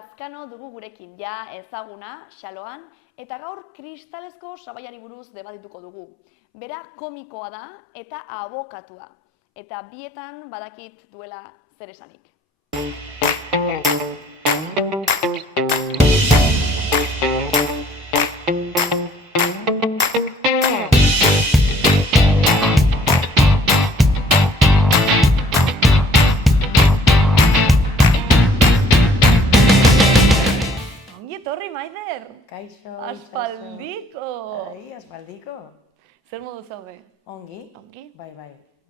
Lazkano dugu gurekin, ja ezaguna, xaloan, eta gaur kristalezko sabaiari buruz debatituko dugu. Bera komikoa da eta abokatua, eta bietan badakit duela zer esanik. Etorri, Maider! Kaixo, Aspaldiko! Ai, aspaldiko. Zer modu zaude? Ongi? Ongi? Bai,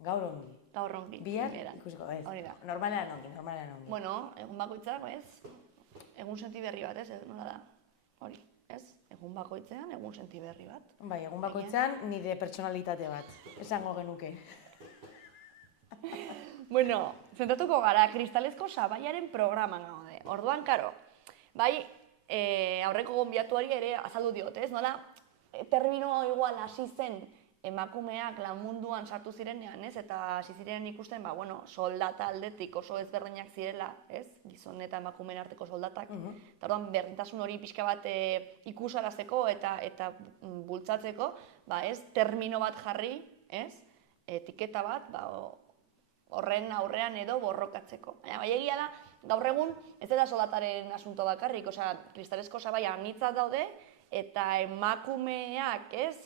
gaur ongi. Gaur ongi. Bihar primeran. ikusiko, ez. Hori da. Normalean ongi. Bueno, egun bakoitzak, ez? Egun senti berri bat, ez? Nola da? Hori, ez? Egun bakoitzean, egun senti berri bat. Bai, egun bakoitzean nire pertsonalitate bat. Esango genuke. Bueno, zentratuko gara, kristalezko sabaiaren programan gaude. Orduan, karo, bai, aurreko gonbiatuari ere azaldu diot, ez? Nola, terminoa igual hasi zen emakumeak lan munduan sartu zirenean, ez? Eta hasi ziren ikusten, soldata aldetik oso ezberdinak zirela, ez? Gizon eta emakumeen arteko soldatak. Eta orduan, berdintasun hori pixka bat ikusarazteko eta bultzatzeko, ez? Termino bat jarri, ez? Etiketa bat, horren aurrean edo borrokatzeko. Baina, bai egia da, gaur egun ez dela soldataren asunto bakarrik, osea, kristalezko sabaia anitzat daude, eta emakumeak, ez,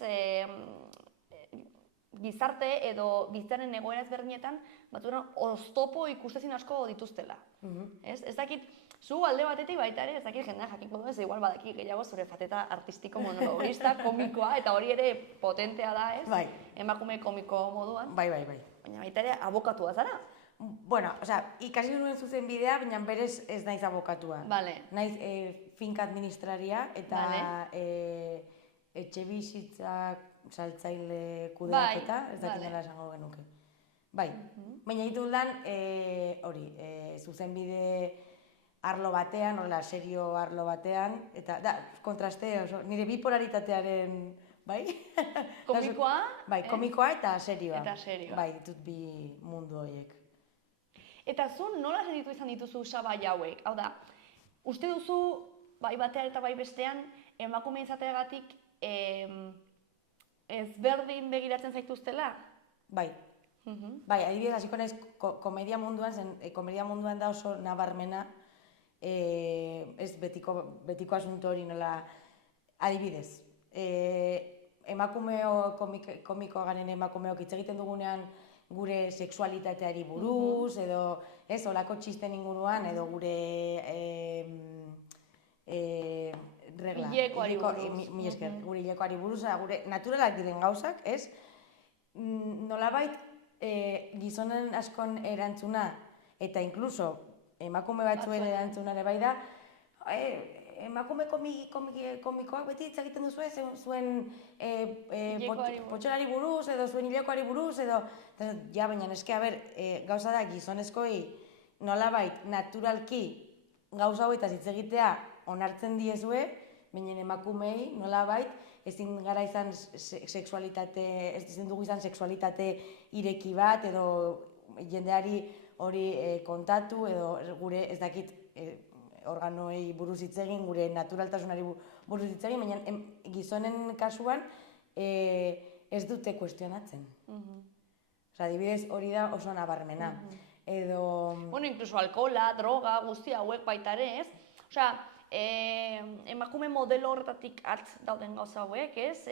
gizarte edo bizitzaren egoera ezberdinetan, batzuetan oztopo ikustezin asko dituztela. Ez dakit, zu alde batetik baita ere, ez dakit jendea jakiko du, ez igual badaki gehiago zure faceta artistiko monologista, komikoa, eta hori ere potentea da, ez? Bai. Emakume komiko moduan. Bai. Baina baita ere abokatua zara. Bueno, ikasi nuen zuzen bidea, baina berez ez naiz abokatua. Vale. Naiz finka administraria eta etxe bizitzak saltzaile kudeaketa, ez dakit nola esango genuke. Bai, baina ditu lan hori, zuzenbide arlo batean, hola, serio arlo batean, eta da, kontraste, nire bipolaritatearen, bai? Komikoa? Bai, komikoa eta serioa. Eta serioa. Bai, ditut bi mundu horiek. Eta zu nola sentitu izan dituzu sabai hauek? Hau da, uste duzu, bai batean eta bai bestean, emakume izateagatik ezberdin begiratzen zaituztela? Bai. Bai, adibidez, hasiko naiz komedia munduan, zen komedia munduan da oso nabarmena, ez betiko asunto hori nola, adibidez. Emakumeo, komikoa garen emakumeok hitz egiten dugunean gure sexualitateari buruz, edo, ez, olako txisten inguruan, edo gure regla. Hilekoari buruz. Mi esker, gure hilekoari buruz, gure naturalak diren gauzak, ez? Nolabait, gizonen askon erantzuna, eta inkluso emakume batzuen erantzuna ere bai da, emakume komikoak beti hitz egiten duzu zuen potxolari buruz, edo zuen hilekoari buruz, edo, ja, baina eske, gauza da, gizonezkoi nolabait naturalki gauza hauetaz hitz egitea onartzen diezue, baina emakumei nolabait ezin gara izan sexualitate, ez dugu izan sexualitate ireki bat, edo jendeari hori kontatu, edo gure ez dakit organoei buruz hitz egin, gure naturaltasunari buruz hitz egin, baina gizonen kasuan ez dute kuestionatzen. Adibidez, hori da oso nabarmena. Edo... Bueno, incluso alkohola, droga, guzti hauek baita ere, ez? Osea, emakume modelo horretatik atz dauden gauza hauek, ez?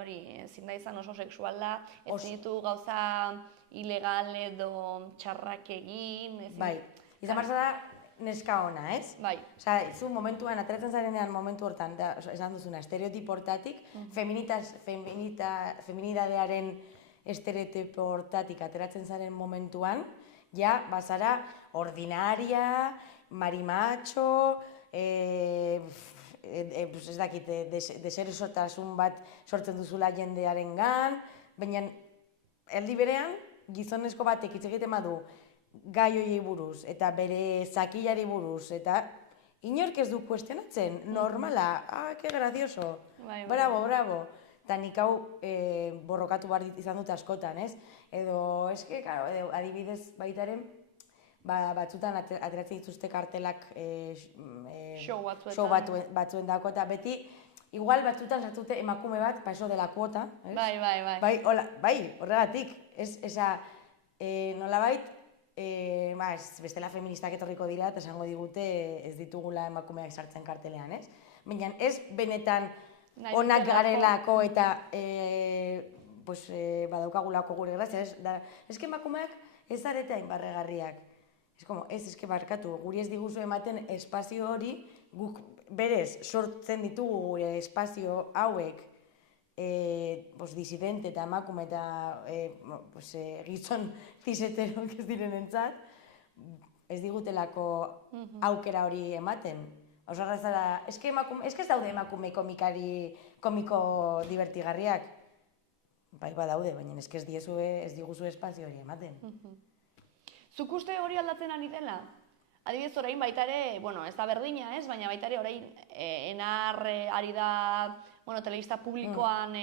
Hori, ezin da izan oso sexuala, ez ditu gauza ilegal edo txarrak egin, ezin... Bai, izan barza da neska ona, ez? Bai. Osea, zu momentuan, ateratzen zarenean momentu hortan, esan duzuna, estereotipo hortatik, feminidadearen estereotipo hortatik ateratzen zaren momentuan, ja, bazara, ordinaria, marimacho, ez dakit, deserosotasun bat sortzen duzula jendearen gan, baina, erdi berean, gizonezko batek hitz egiten badu gai horiei buruz, eta bere zakilari buruz, eta inork ez du kuestionatzen, normala, que gracioso, bravo. Eta nik hau borrokatu behar izan dut askotan, ez? Edo, eske, adibidez baitaren, batzutan ateratzen dituzte kartelak Show batzuetan. show batzuen dako, eta beti, igual batzutan sartute emakume bat, eso de la kuota, ez? Bai. Bai, horregatik, nolabait, bestela feministak etorriko dira, eta esango digute ez ditugula emakumeak sartzen kartelean, ez? Baina ez benetan onak garelako eta badaukagulako gure grazia, ez que emakumeak ez zarete hain barregarriak. Ez barkatu, guri ez diguzu ematen espazio hori, guk berez sortzen ditugu gure espazio hauek disidente eta emakume eta gizon ziseterok ez direnentzat, ez digutelako aukera hori ematen. Osarra zara, ez ez daude emakume komiko divertigarriak. Bai, badaude, baina ez diguzu espazio hori ematen. Zuk uste hori aldatzen ari dela? Adibidez, orain baita ere, ez da berdina, ez? Baina baita ere orain enar ari da, telebista publikoan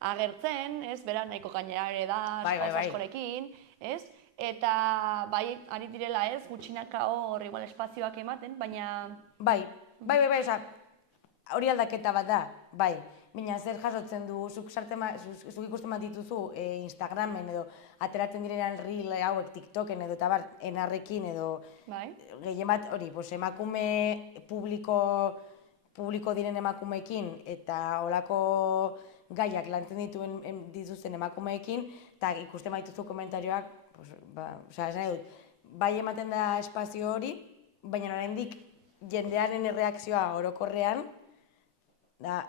agertzen, ez? Bera nahiko gainera ere da, askorekin, ez? Eta bai, ari direla, ez? Gutxinaka hor igual espazioak ematen, baina... Bai, hori aldaketa bat da, bai. Baina zer jasotzen du, zuk ikusten bat dituzu Instagramen edo ateratzen direnean reel hauek TikToken edo eta bar enarrekin edo gehien bat hori, emakume publiko diren emakumeekin eta holako gaiak lantzen dituzten emakumeekin eta ikusten baituzu komentarioak, esan nahi dut, bai ematen da espazio hori, baina oraindik jendearen erreakzioa orokorrean da,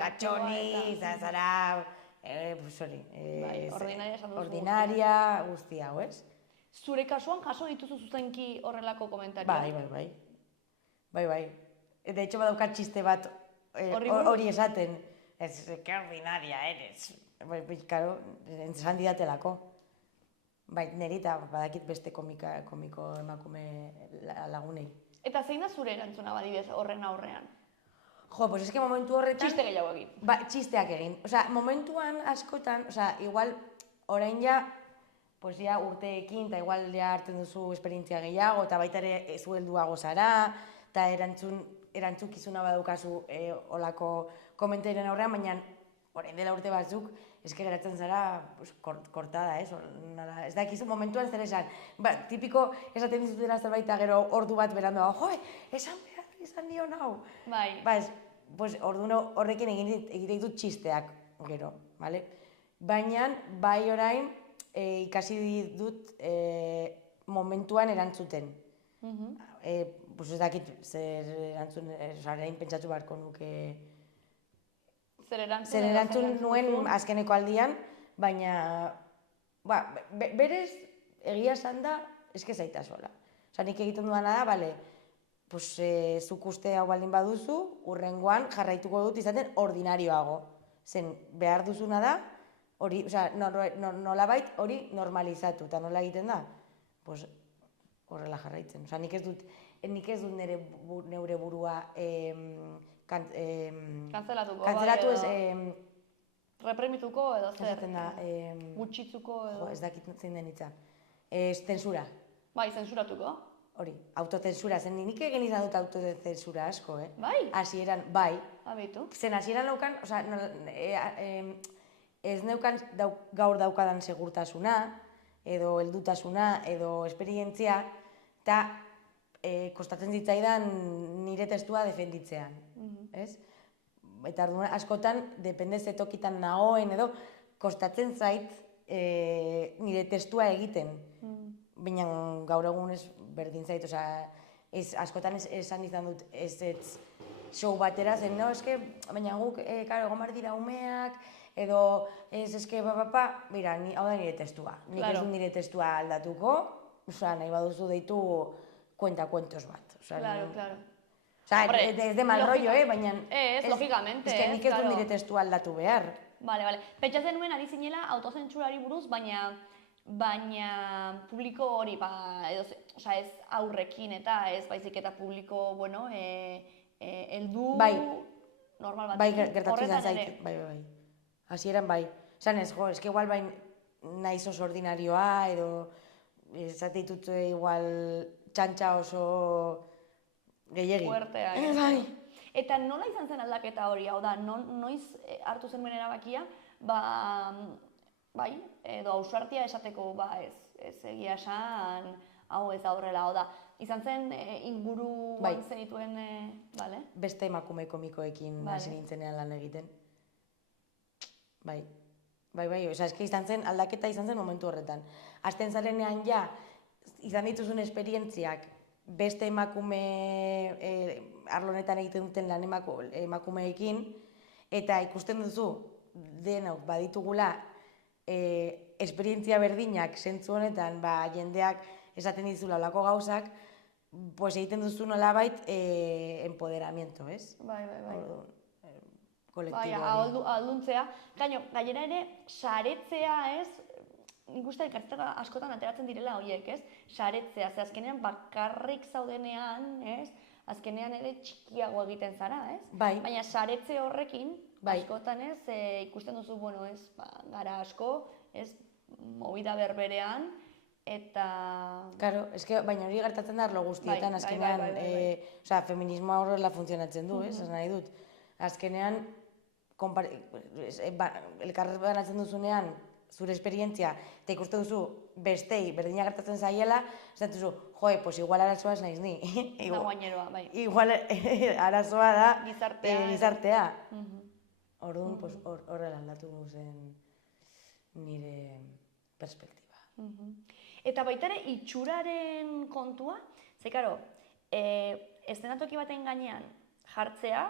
latxoni, zara, ordinaria, guzti hau, ez? Zure kasuan jaso dituzu zuzenki horrelako komentarioak? Bai. De hecho, badaukat txiste bat hori esaten. Ez, que ordinaria eres. Bai, karo, esan didatelako. Bai, niri eta badakit beste komiko emakume lagunei. Eta zein da zure erantzuna badibez horren aurrean? Pues es que momentu horretan... Txiste gehiago egin. Txisteak egin. Momentuan askotan, igual orain ja urteekin, eta igual ja hartzen duzu esperientzia gehiago, eta baita ere zuhelduago zara, eta erantzukizuna badaukazu olako komentarioen aurrean, baina orain dela urte batzuk, eske geratzen zara kortada, ez? Ez dakizu momentuan zer esan. Tipiko esaten dizutela zerbait eta gero ordu bat berandoa, esan behar izan nion hau. Bai. Orduan horrekin egite ditut txisteak gero, bale? Baina, bai orain, ikasi dut momentuan erantzuten. Ez dakit zer erantzun, orain pentsatu beharko nuke... Zer erantzun nuen azkeneko aldian, baina... Berez, egia esan da, eske zaita sola. Nik egiten dudana da, bale, zuk uste hau baldin baduzu, hurrengoan jarraituko dut izaten ordinarioago. Zen, behar duzuna da, nolabait hori normalizatu, eta nola egiten da? Horrela jarraitzen. Nik ez dut neure burua kantzelatu ez... Reprimituko edo zer? Esaten da... Gutxitzuko edo... Ez dakit zein den hitza. Zensura. Bai, zensuratuko. Hori, autozensura. Zen nik egin izan dut autozensura asko, Bai? Hasieran, bai. Abitu. Zen hasieran neukan, ez neukan gaur daukadan segurtasuna, edo heldutasuna, edo esperientzia, eta kostatzen zitzaidan nire testua defenditzean, ez? Eta askotan, depende ze tokitan nagoen edo, kostatzen zait nire testua egiten. Baina gaur egun ez berdin zait, askotan esan izan dut ez show batera zen, baina guk, egon behar dira umeak, edo ez mira, hau da nire testua. Nik ez dut nire testua aldatuko, nahi baduzu deitu kuenta-kuentos bat. Claro. Ez de mal rollo, baina... Ez, logikamente, ez. Ez que nik ez dut nire testua aldatu behar. Bale. Pentsatzen nuen ari zinela autozentsurari buruz, baina publiko hori, ez aurrekin eta ez baizik eta publiko, heldu normal bat. Bai, gertatu izan zait, bai. Hasieran bai. Esan ez, eske igual bain naiz oso ordinarioa, edo esate ditut igual txantxa oso gehiegi. Fuertea. Bai. Eta nola izan zen aldaketa hori, hau da, noiz hartu zenuen erabakia, bai, edo ausartia esateko, ez egia esan, hau ez da horrela, hau da, izan zen inguruan zenituen, bale? Beste emakume komikoekin hasi nintzenean lan egiten. Bai, oza, eske aldaketa izan zen momentu horretan. Hasten zarenean ja, izan dituzun esperientziak, beste emakume arlo honetan egiten duten lan emakumeekin, eta ikusten duzu denok baditugula esperientzia berdinak zentzu honetan, jendeak esaten dizula olako gauzak, pues egiten duzu nolabait empoderamiento, ez? Bai. Kolektiboari. Ahalduntzea. Gainera ere, saretzea, ez? Nik uste elkarrizketa askotan ateratzen direla horiek, ez? Saretzea, ze azkenean bakarrik zaudenean, ez? Azkenean ere txikiago egiten zara, ez? Bai. Baina saretze horrekin, askotan ez, ikusten duzu, bueno, ez, gara asko, ez, movida berberean, eta... Claro, baina hori gertatzen da arlo guztietan, azkenean, osea, feminismoa horrela funtzionatzen du, ez? Nahi dut. Azkenean, elkarrezbanatzen duzunean, zure esperientzia, eta ikuste duzu bestei berdina gertatzen zaiela, esaten duzu, pues igual arazoa ez naiz ni. Da guaineroa, bai. Igual arazoa da gizartea. Orduan, horrela aldatu zen nire perspektiba. Eta baita ere, itxuraren kontua, ze karo, eszenatoki baten gainean jartzea,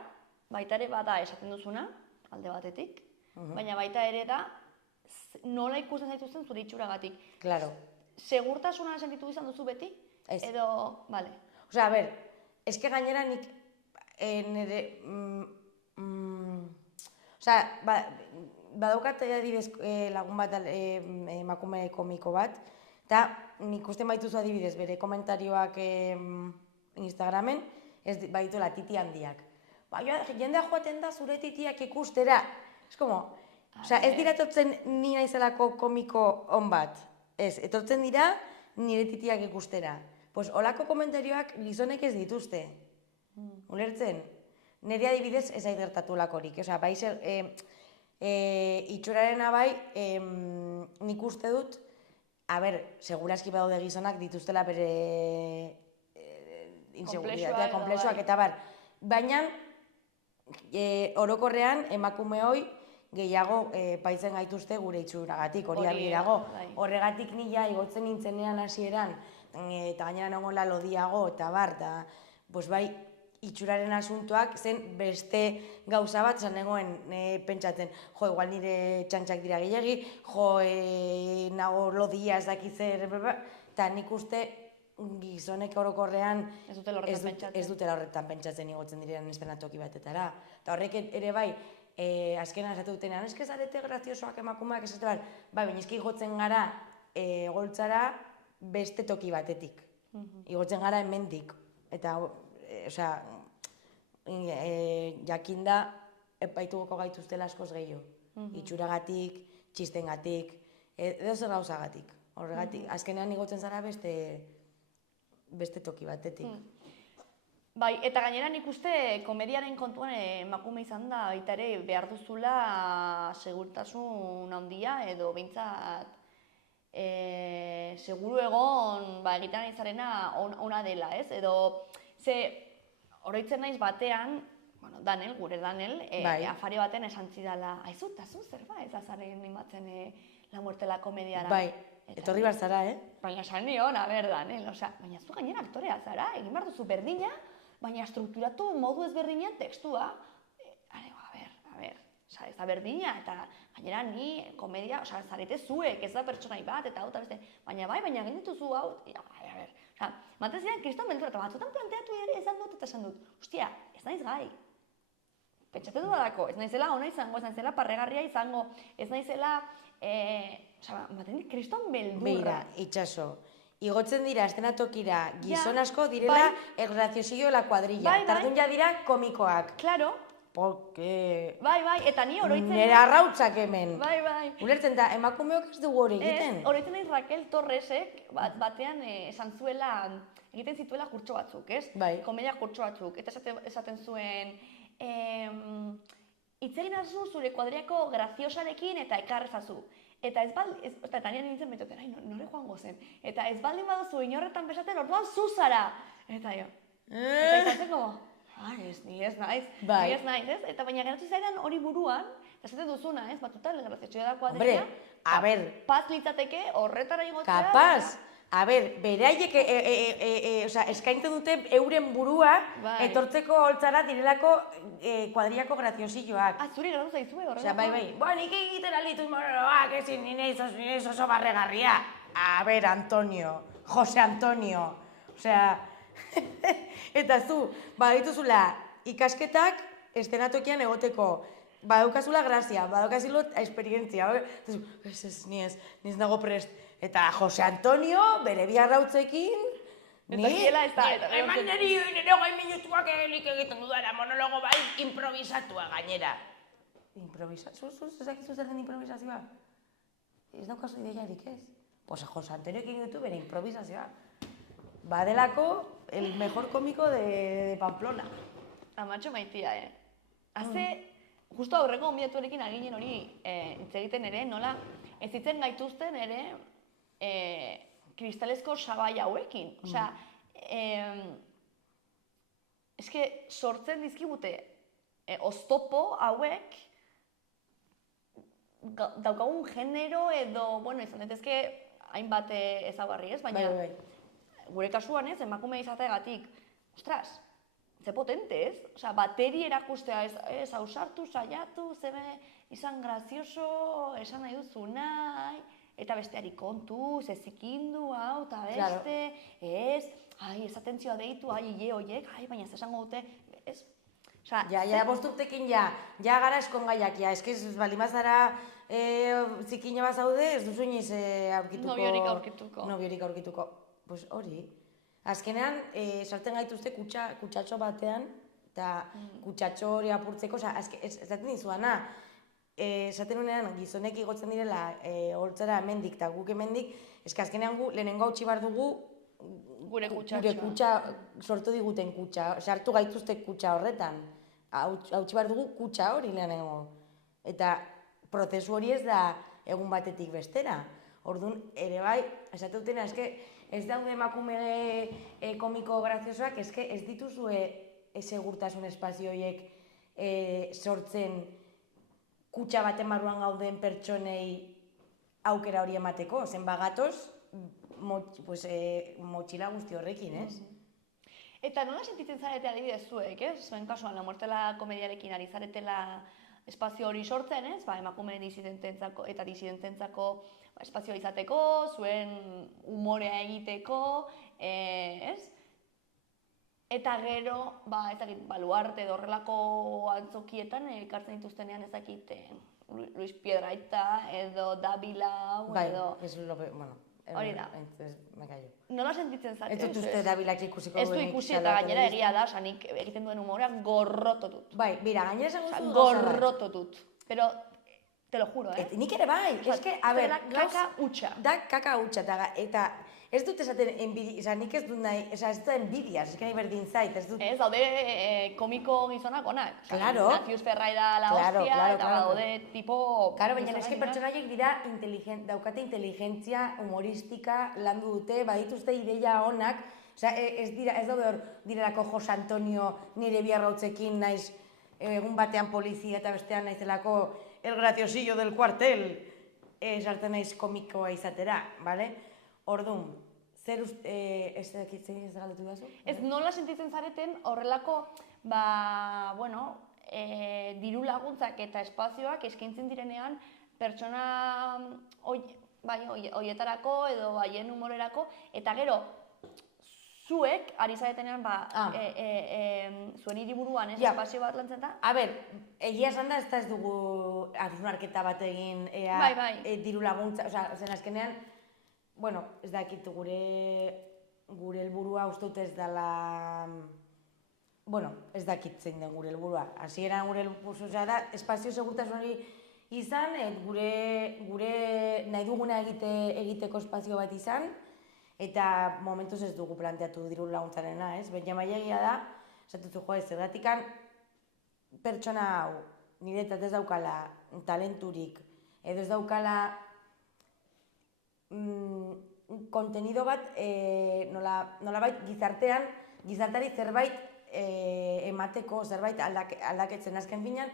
baita ere bada esaten duzuna, alde batetik, baina baita ere da, nola ikusten zaituzten zure itxuragatik. Claro. Segurtasuna sentitu izan duzu beti? Ez. Edo, bale. Osea, a ber, eske gainera nik nire... Osea, badaukat adibidez lagun bat emakume komiko bat, eta nik uste baituzu adibidez bere komentarioak Instagramen, ez badituela titi handiak. Jendea joaten da zure titiak ikustera. Ez como, ez dira etortzen ni naizelako komiko on bat. Ez, etortzen dira nire titiak ikustera. Pues holako komentarioak gizonek ez dituzte. Ulertzen? Nire adibidez ez ait gertatu lakorik. Osea, bai itxurarena bai, nik uste dut, seguraski badaude gizonak dituztela bere inseguritatea, konplexuak eta bar. Baina, orokorrean emakume hoi gehiago paitzen gaituzte gure itxuragatik, hori argi dago. Horregatik nila igotzen nintzenean hasieran, eta gainera nagoela lodiago eta bar, eta bai, itxuraren asuntoak zen beste gauza bat, esan nengoen pentsatzen, igual nire txantxak dira gehiagi, nago lodia ez dakitzer, eta nik uste gizonek orokorrean ez dutela horretan pentsatzen igotzen diren eszenatoki batetara. Eta horrek ere bai, azkenan esatu dutenean, eske zarete graziosoak emakumeak esate bar, baina eski igotzen gara goltzara beste toki batetik. Igotzen gara hemendik. Eta, osea, jakinda epaituko gaituztela askoz gehiago. Itxuragatik, txistengatik, edo zer gauzagatik. Horregatik, azkenean igotzen zara beste toki batetik. Bai, eta gainera nik uste komediaren kontuan emakume izan da, baita ere behar duzula segurtasun handia edo behintzat seguru egon egiten ari zarena ona dela, ez? Edo, oroitzen naiz batean, Danel, gure Danel, afari baten esan zidala, aizu, tazu, zer ba, ez azaren nimatzen La Muerte la Komediara. Bai, etorri bar zara, Baina esan nion, Danel, baina zu gainera aktorea zara, egin behar duzu berdina, baina strukturatu modu ezberdinean tekstua. A ber, ez da berdina, eta gainera ni komedia, zarete zuek, ez da pertsonai bat, eta hau eta beste, baina baina gendituzu hau, a ber, maten ziren kriston beldura, eta batzutan planteatu ere esan dut eta esan dut, hostia, ez naiz gai. Pentsatzen dudalako, ez naizela ona izango, ez naizela parregarria izango, ez naizela, maten dit kriston beldurra. Beira, itxaso. Igotzen dira, eszenatokira, gizon asko direla el graciosillo de la cuadrilla. Tardun ja dira komikoak. Claro. Bai, eta ni oroitzen... Nire arrautzak hemen. Bai. Ulertzen da, emakumeok ez dugu hori egiten. Oroitzen naiz Raquel Torresek batean esan zuela, egiten zituela kurtso batzuk, ez? Bai. Komedia kurtso batzuk, eta esaten zuen... Hitz egin azu zure kuadriako graziosarekin eta ekarrezazu. Eta eta nian nintzen betoten, nore joango zen. Eta ez baldin baduzu inorretan besaten, orduan zuzara. Eta jo. Eta izatzen como, ni ez naiz, ez? Eta baina geratu zaidan hori buruan, eta esaten duzuna, ez? Total, graziotxoa da kuadria. Paz litzateke horretara igotzea. Kapaz! Beraiek eskaintzen dute euren burua etortzeko holtzara direlako kuadriako graziosilloak. Zuri geratu zaizue horrela. Bai. Nik egiten alituz monoloak, ezin nire oso barregarria. Antonio, Jose Antonio. Eta zu, badituzula ikasketak estenatokian egoteko. Badaukazula grazia, badaukazula esperientzia. Niz nago prest. Eta Jose Antonio, bere bi arrautzekin... Eman nire gai minutuak egelik egiten dudara, monologo bai improvisatua gainera. Zuz ezakizu zer den improvisazioa? Ez daukazu ideiarik ez? Pues Jose Antonio egin ditu bere improvisazioa. Badelako el mejor komiko de Pamplona. Amatxo maitia, justo aurreko gonbidatuarekin aginen hori hitz egiten ere, nola ez zitzen gaituzten ere kristalezko sabai hauekin. Osea, eske sortzen dizkigute oztopo hauek daukagun genero edo, bueno, izan daitezke hainbat ezaugarri, ez? Baina gure kasuan, ez, emakume izateagatik, ostras, ze potente, ez? Osea, bateri erakustea, ez ausartu, saiatu, zebe izan grazioso, esan nahi duzu nahi, eta besteari kontu, ze zikindu, hau, eta beste, ez, ez atentzioa deitu, hile horiek, baina ez esango dute, ez? Ja, bosturtekin ja gara eskongaiak, ez baldin bazara zikina bazaude, ez duzu inoiz aurkituko. Nobiorik aurkituko. Pues hori. Azkenean, sartzen gaituzte kutsatxo batean, eta kutsatxo hori apurtzeko, esaten dizuana, esaten unean gizonek igotzen direla holtzara hemendik eta guk hemendik, azkenean gu lehenengo hautsi behar dugu gure kutsa sortu diguten kutsa, sartu gaituzte kutsa horretan. Hautsi behar dugu kutsa hori lehenengo. Eta prozesu hori ez da egun batetik bestera. Orduan, ere bai, esate dutena, ez daude emakume komiko graziosoak, ez dituzue segurtasun espazio horiek sortzen kutsa baten barruan gauden pertsonei aukera hori emateko. Zen bagatoz, motxila guzti horrekin, ez? Eta nola sentitzen zarete adibidez zuek, ez? Zuen kasuan, La Muertela komediarekin ari zaretela espazio hori sortzen, ez? Emakume disidententzako eta disidententzako espazioa izateko, zuen umorea egiteko, ez? Eta gero, baluarte edo horrelako antzokietan ekartzen dituztenean ez dakit Luis Piedrahita edo Davila edo... Hori da. Nola sentitzen zate? Ez dut uste Davilak ikusiko duenik. Ez du ikusi eta gainera egia da, nik egiten duen humorea gorroto dut. Bai, bera, gainera esan guzu gorroto dut. Pero, te lo juro, Nik ere bai, kaka hutsa. Da kaka hutsa, eta ez dut esaten enbidia, nik ez dut nahi, ez dut enbidia, ez nahi berdin zait, ez dut... Ez, daude komiko gizonak onak. Claro. Nazius Ferraira la hostia, eta daude tipo... Claro, baina eske pertsonaiek dira daukate inteligentzia humoristika landu dute, badituzte ideia onak, ez daude hor direlako Jose Antonio nire biarrautzekin naiz egun batean polizia eta bestean naizelako el graciosillo del cuartel sartzen naiz komikoa izatera, bale? Orduan, zer uste, ez galdetu dazu? Ez nola sentitzen zareten horrelako, diru laguntzak eta espazioak eskaintzen direnean pertsona hoietarako edo haien humorerako, eta gero, zuek, ari zaretenean, zuen hiriburuan espazio bat lantzen da? A ber, egia esan da ez dugu hausnarketa bat egin diru laguntza, zen azkenean, bueno, ez dakit gure helburua uste dut ez dela bueno, ez dakit zein den gure helburua. Hasieran gure helburua da espazio segurtasun hori izan, gure nahi duguna egiteko espazio bat izan, eta momentuz ez dugu planteatu diru laguntzarena, ez? Baina mailegia da, esatutu jo, zergatikan pertsona hau niretzat ez daukala talenturik, edo ez daukala kontenido bat nolabait gizarteari zerbait emateko, zerbait aldaketzen azken finean,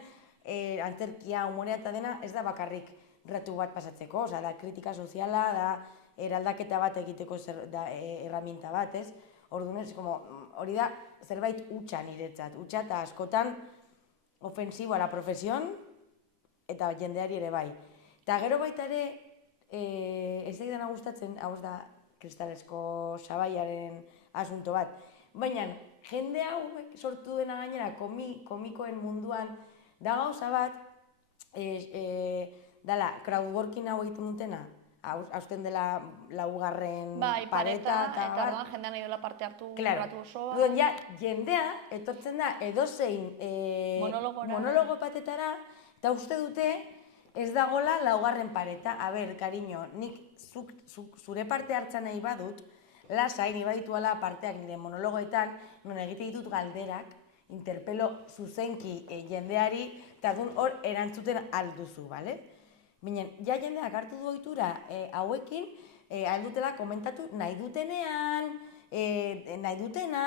antzerkia, humorea eta dena ez da bakarrik ratu bat pasatzeko, da kritika soziala, da eraldaketa bat egiteko herramienta bat, ez? Orduan ez, hori da zerbait hutsa niretzat, hutsa eta askotan ofensibo a la profesión eta jendeari ere bai. Eta gero baita ere, ez da dena gustatzen, hau da kristalesko sabaiaren asunto bat, baina jende hauek sortu dena gainera komikoen munduan da gauza bat, dala, crowdworking hau egiten dutena, hausten dela laugarren pareta eta orduan jendea nahi dola parte hartu gratu osoa. Duen, ja, jendea etortzen da edozein monologo patetara, eta uste dute ez dagola laugarren pareta. A ber, cariño, nik zure parte hartzen nahi badut, lasai, ni badituala parteak nire monologoetan, non egite ditut galderak, interpelo zuzenki jendeari, eta dun hor erantzuten alduzu, bale? Binen, ja jendeak hartu du ohitura hauekin, aldutela komentatu nahi dutenean, nahi dutena,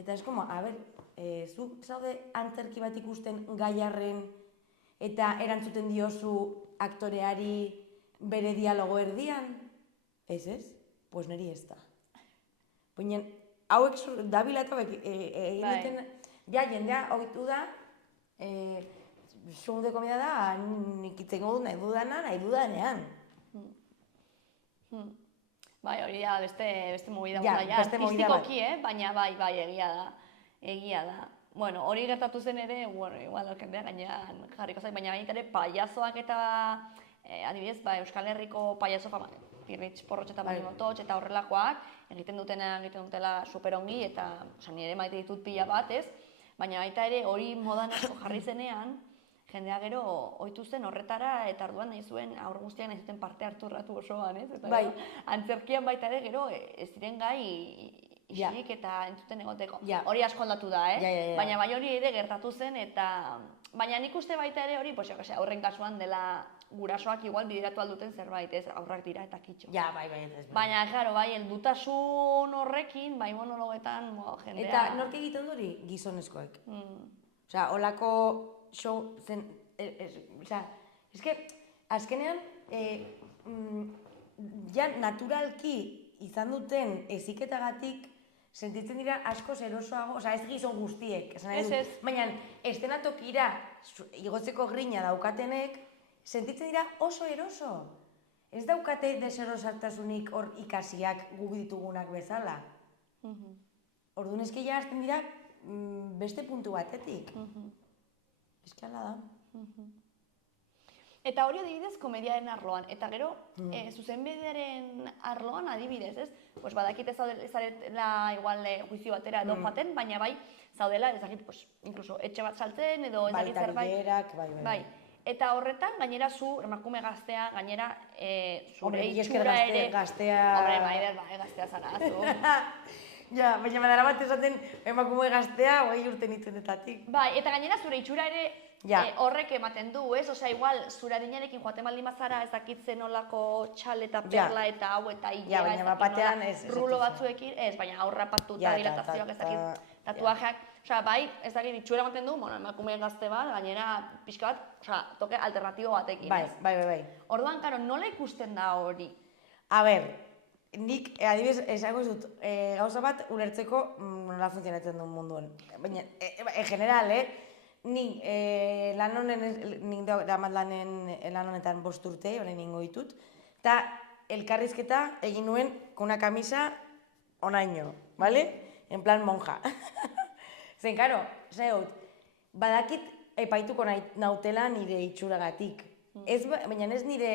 eta ez a ber, zuk zaude antzerki bat ikusten gaiarren, eta erantzuten diozu aktoreari bere dialogo erdian? Ez? Pues niri ez da. Binen, hauek dabila eta egiten, ja jendea ohitu da, Zunde komida da, nik itzengo du nahi dudanean. Bai, hori da, beste movida bat da, artistikoki, baina bai, egia da. Bueno, hori gertatu zen ere, igual, jendea gainean jarriko zain, baina baita ere paiazoak eta, adibidez, Euskal Herriko paiazo fama, Pirritx, Porrotx eta Marimototx eta horrelakoak, egiten dutela superongi, eta nire maite ditut pila bat, ez? Baina baita ere hori modan asko jarri zenean, jendea gero ohitu zen horretara eta orduan nahi zuen aur guztiak nahi zuten parte hartu ratu osoan, ez? Eta antzerkian baita ere gero ez ziren gai isilik eta entzuten egoteko. Hori asko aldatu da, baina bai hori ere gertatu zen eta baina nik uste baita ere hori, aurren kasuan dela gurasoak igual bideratu alduten zerbait, ez? Aurrak dira eta kitxo. Baina, claro, heldutasun horrekin, monologetan, jendea... Eta nork egiten duri? Gizonezkoek. Osea, holako show zen... Osea, eske, azkenean, ja naturalki izan duten heziketagatik sentitzen dira askoz erosoago, osea, ez gizon guztiek, baina estenatokira igotzeko grina daukatenek, sentitzen dira oso eroso. Ez daukate deserosartasunik hor ikasiak gubi ditugunak bezala. Orduan eski ja hasten dira beste puntu batetik. Eski ala da. Eta hori adibidez komediaren arloan, eta gero zuzenbidearen arloan adibidez, ez? Pues badakit ez zaretela igual juizio batera edo joaten, baina bai zaudela, ez dakit, incluso etxe bat saltzen edo ez dakit zerbait. Bai. Eta horretan, gainera zu, emakume gaztea, gainera zure itxura ere... Hombre, Maider, gaztea zara, zu. Ja, baina badara bat esaten emakume gaztea, guai urten itzenetatik. Bai, eta gainera zure itxura ere horrek ematen du, ez? Osea, igual, zure adinarekin joaten baldin bazara ezakitzen olako txal eta perla eta hau eta hilea, rulo batzuekin, ez, baina aurrapatu eta dilatazioak ezakit, tatuajeak. Osea, bai, ez dakit itxura ematen du, emakume gazte bat, gainera pixka bat, toke alternatibo batekin, ez? Bai. Orduan, karo, nola ikusten da hori? A ber, nik, adibidez, esango dut, gauza bat ulertzeko nola funtzionatzen duen munduan. Baina, en general, nik lan honetan 5 urte, orain ingo ditut, eta elkarrizketa egin nuen con una camisa onaino, ¿vale? En plan monja. Zen, karo, badakit epaituko nautela nire itxuragatik. Baina ez nire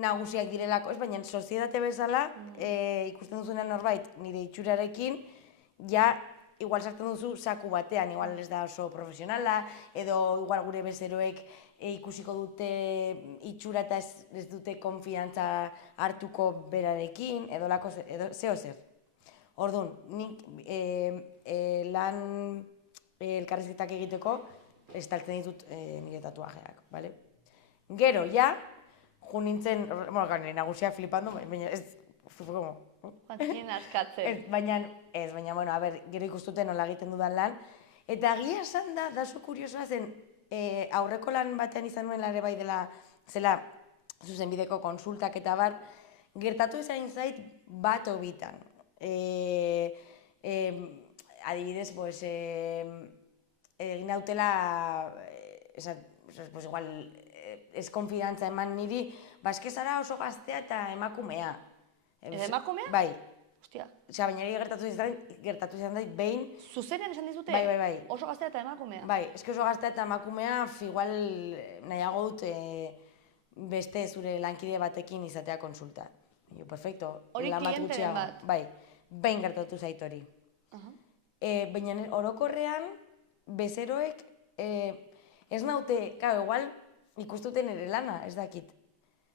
nagusiak direlako, baina sozietate bezala ikusten duzunean norbait nire itxurarekin ja igual sartzen duzu saku batean, igual ez da oso profesionala, edo igual gure bezeroek ikusiko dute itxura eta ez dute konfiantza hartuko berarekin, edo zeo zer. Orduan, nik lan elkarrizketak egiteko estaltzen ditut nire tatuajeak, bale? Gero, ja, jo nintzen, bueno, nire nagusia flipando, baina ez, como... Pantzinen askatzen. Baina, bueno, a ber, gero ikustuten nola egiten dudan lan. Eta egia esan da oso kuriosoa zen, aurreko lan batean izan nuen ere bai dela, zela, zuzenbideko konsultak eta bar, gertatu izan zait bat obitan. Adibidez, pues, egin dautela, pues igual, ez konfidantza eman niri, baskezara oso gaztea eta emakumea. Ez emakumea? Bai. Ostia. Osea, baina gertatu izan dait, behin... Zuzenean esan dizute? Bai. Oso gaztea eta emakumea? Bai, eske oso gaztea eta emakumea, igual nahiago dut beste zure lankide batekin izatea konsulta. Perfecto. Hori klienteren bat? Bai, behin gertatu zait hori. Baina orokorrean, bezeroek, ez naute, claro, igual ikustuten ere lana, ez dakit.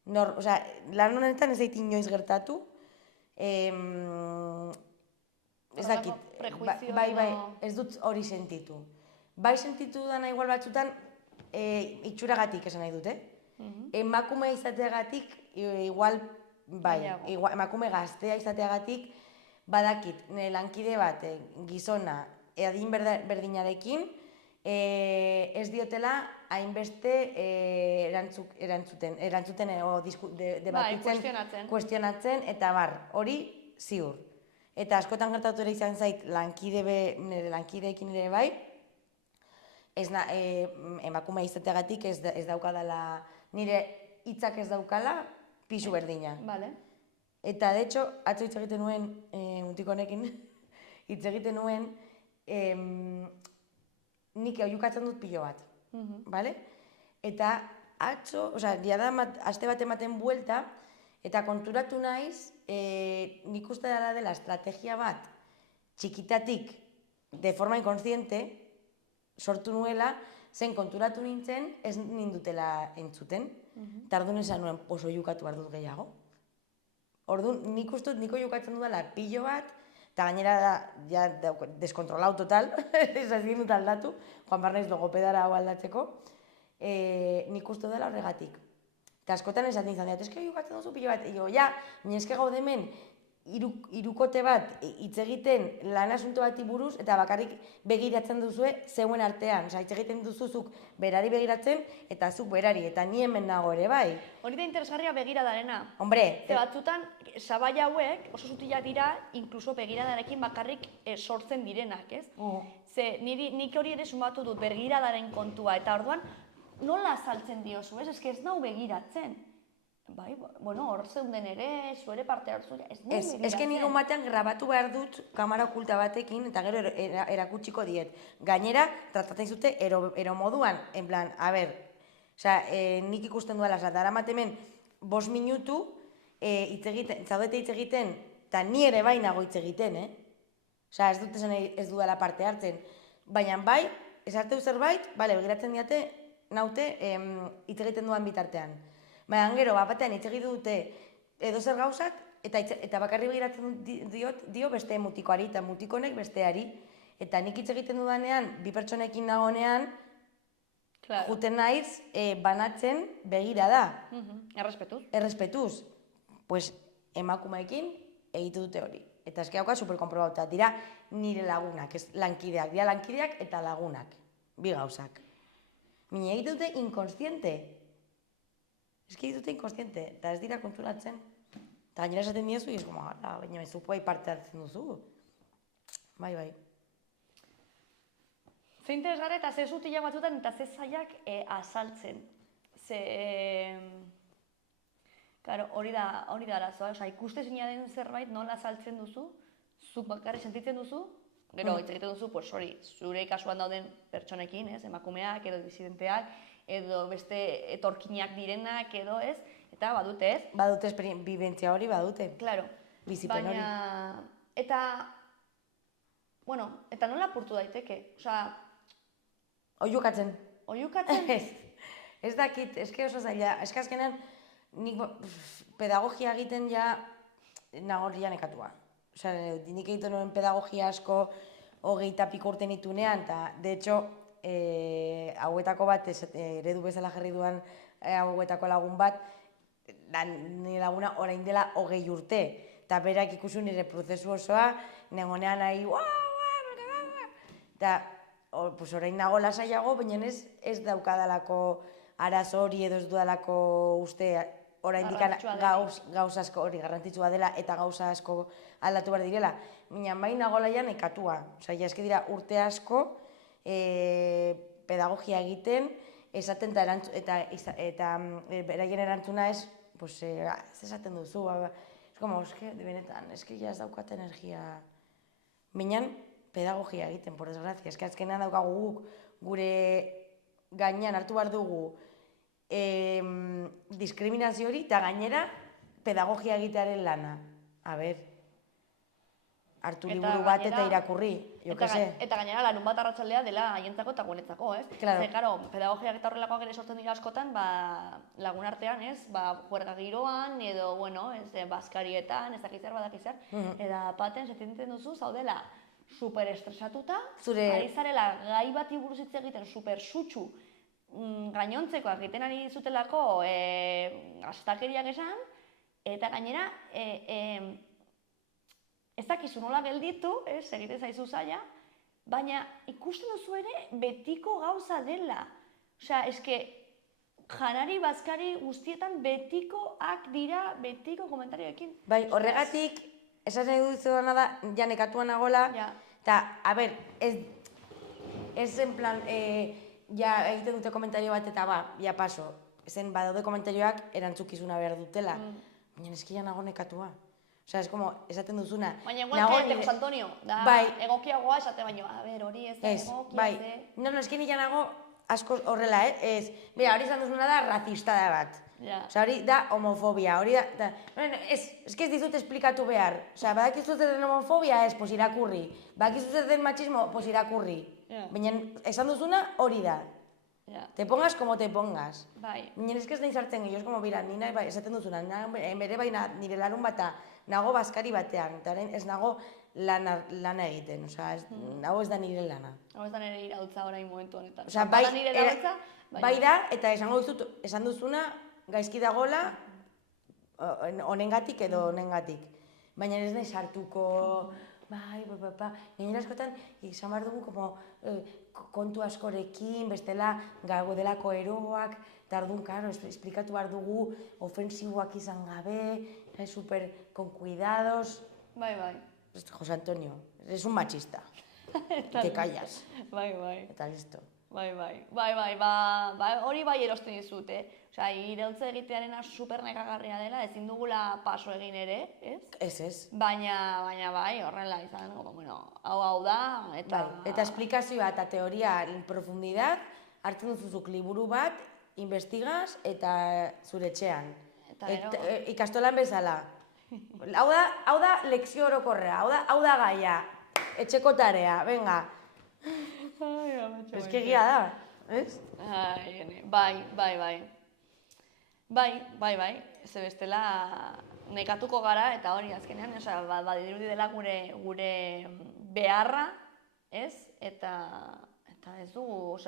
Osea, lan honetan ez dait inoiz gertatu, ez dakit, bai, ez dut hori sentitu. Bai sentitu dana igual batzutan itxuragatik esan nahi dute. Emakume izateagatik, igual, bai, emakume gaztea izateagatik, badakit, nire lankide bat, gizona, adin berdinarekin, ez diotela hainbeste erantzuten edo debatitzen, kuestionatzen, eta bar, hori ziur. Eta askotan gertatu ere izan zait nire lankideekin ere bai, emakumea izateagatik ez daukadala, nire hitzak ez daukala, pisu berdina. Eta, de hecho, atzo hitz egiten nuen, mutiko honekin, hitz egiten nuen, nik oihukatzen dut pilo bat, bale? Eta atzo, jada aste bat ematen buelta, eta konturatu naiz, nik uste dela estrategia bat, txikitatik, de forma inconsciente, sortu nuela, zen konturatu nintzen, ez nindutela entzuten, eta orduan esan nuen, oso oihukatu behar dut gehiago. Orduan, nik uste dut, nik oihukatzen dudala pilo bat, eta gainera ja deskontrolau total, ez ezin dut aldatu, joan behar naiz logopedara hau aldatzeko, nik uste dela horregatik. Eta askotan esaten izan dut, eske jugatzen duzu pilo bat, ja, eske gaude hemen hirukote bat hitz egiten lan asunto bati buruz, eta bakarrik begiratzen duzue zeuen artean, hitz egiten duzuzuk berari begiratzen, eta zuk berari, eta ni hemen nago ere bai. Hori da interesgarria begiradarena. Hombre. Ze batzutan, sabai hauek oso sutilak dira, inkluso begiradarekin bakarrik sortzen direnak, ez? Ze nik hori ere sumatu dut begiradaren kontua, eta orduan nola azaltzen diozu, ez? Ez nau begiratzen. Bai, bueno, hor zeunden ere, zuere parte hartzu, ez nau begiratzen. Ez que nire batean grabatu behar dut kamera okulta batekin, eta gero erakutsiko diet. Gainera, tratatzen zute ero moduan, en plan, a ber, nik ikusten duela, daramatemen 5 minutu, zaudete hitz egiten, eta ni ere bai nago hitz egiten, ez dut esan ez dudala parte hartzen. Baina bai, esarteu zerbait, begiratzen diate, naute hitz egiten duan bitartean. Baina gero, batean hitz egiten dute edo zer gauzak, eta bakarri begiratzen dio beste mutikoari, eta mutikonek besteari. Eta nik hitz egiten dudanean, bi pertsonekin nagonean, juten naiz, banatzen begira da. Errespetuz. Errespetuz. Pues, emakumeekin egitu dute hori. Eta eski hauka superkonprobauta. Dira nire lagunak, ez lankideak. Dira lankideak eta lagunak. Bi gauzak. Mine egitu dute inkonstiente. Eski egitu dute inkonstiente. Eta ez dira konturatzen. Eta gainera esaten diezu, ez como, baina zupu bai parte hartzen duzu. Bai. Ze interesgarri eta ze zutila batzutan eta ze zaiak azaltzen. Ze... Claro, hori da arazoa, ikustezina den zerbait nola azaltzen duzu, zuk bakarri sentitzen duzu, gero hitz egiten duzu, pues hori, zure kasuan dauden pertsonekin, emakumeak edo disidenteak, edo beste etorkinak direnak edo ez, eta badute ez. Badute bibentzia hori, badute. Claro. Bizipen hori. Eta bueno, eta nola apurtu daiteke? Osea, Oiukatzen. oihukatzen? Ez dakit, eske oso zaila. Eske azkenean, nik pedagogia egiten ja nago ja nekatua. Osea, nik egiten nuen pedagogia asko 20 urte nitunean, eta de hecho, hauetako bat, eredu bezala jarri duan hauetako lagun bat, nire laguna orain dela 20 urte. Eta berak ikusi nire prozesu osoa, nengonean nahi, eta orain nago lasaiago, baina ez daukadalako arazo hori edo ez dudalako uste oraindik gauza asko hori garrantzitsua dela eta gauza asko aldatu behar direla. Baina bai nago laian nekatua. Osea, eske dira urte asko pedagogia egiten, esaten eta beraien erantzuna ez, ez esaten duzu, benetan, eske ja ez daukat energia. Minan, pedagogia egiten, por desgracia. Eske azkenean daukagu guk gure gainean hartu behar dugu diskriminazio hori eta gainera pedagogia egitearen lana. A ber, hartu liburu bat eta irakurri, jo que se. Eta gainera larun bat arratsaldea dela haientzako eta guretzako, ez? Claro. Ze, claro, pedagogiak eta horrelakoak ere sortzen dira askotan, lagun artean, ez? Huerga giroan, edo, bueno, bazkarietan, ez dakizar, badakizar, eta paten, sentitzen duzu, zaudela, super estresatuta, ari zarela gai bati buruz hitz egiten super sutsu, gainontzekoak egiten ari zutelako astakeriak esan, eta gainera ez dakizu nola gelditu, egiten zaizu zaila, baina ikusten duzu ere betiko gauza dela. Osea, eske janari, bazkari guztietan betikoak dira, betiko komentarioekin. Bai, horregatik, esan nahi duzu dana da, ja nekatuan nagola, eta, a ber, ez en plan, ja egiten dute komentario bat eta ja paso. Ezen badaude komentarioak erantzukizuna behar dutela, baina eski ja nago nekatua. Osea, es como, esaten duzuna. Baina igual que Jose Antonio, da egokiagoa esate baino, a ber, hori ez da egokia, ze... No, eski nila nago asko horrela, mira, hori izan duzuna da ratista da bat. Osea, hori da homofobia, hori da... Eski ez dizut esplikatu behar. Osea, badakizu zer den homofobia, pues irakurri. Badakizu zer den machismo, pues irakurri. Baina esan duzuna hori da. Te pongas como te pongas. Baina eski ez nahi zartzen gehiago, como bira, nina esaten duzuna, bere baina nire larun bata nago bazkari batean, eta ez nago lana egiten, osea, nago ez da nire lana. Hau ez da nire irautza orain momentu honetan. Osea, bai da, eta esan duzuna, gaizki dagola, honengatik edo honengatik. Baina ez nahi sartuko, gainera askotan, izan behar dugu kontu askorekin, bestela delako eroak, eta orduan, karo, esplikatu behar dugu, ofensiboak izan gabe, super con cuidados. Bai. Jose Antonio, eres un machista. Te callas. Bai. Eta listo. Bai, hori bai erosten dizut, Osea, irautza egitearena super nekagarria dela, ezin dugula paso egin ere, ez? Ez. Baina bai, horrela izan, bueno, hau da, eta... Eta esplikazioa eta teoria en profundidad, hartzen duzuzuk liburu bat, investigaz eta zure etxean. Ikastolan bezala. Hau da lekzio orokorrea, hau da gaia, etxeko tarea, venga. Ez que egia da, ez? Bai, ze bestela nekatuko gara, eta hori azkenean, badirudi dela gure beharra, ez? Eta ez dugu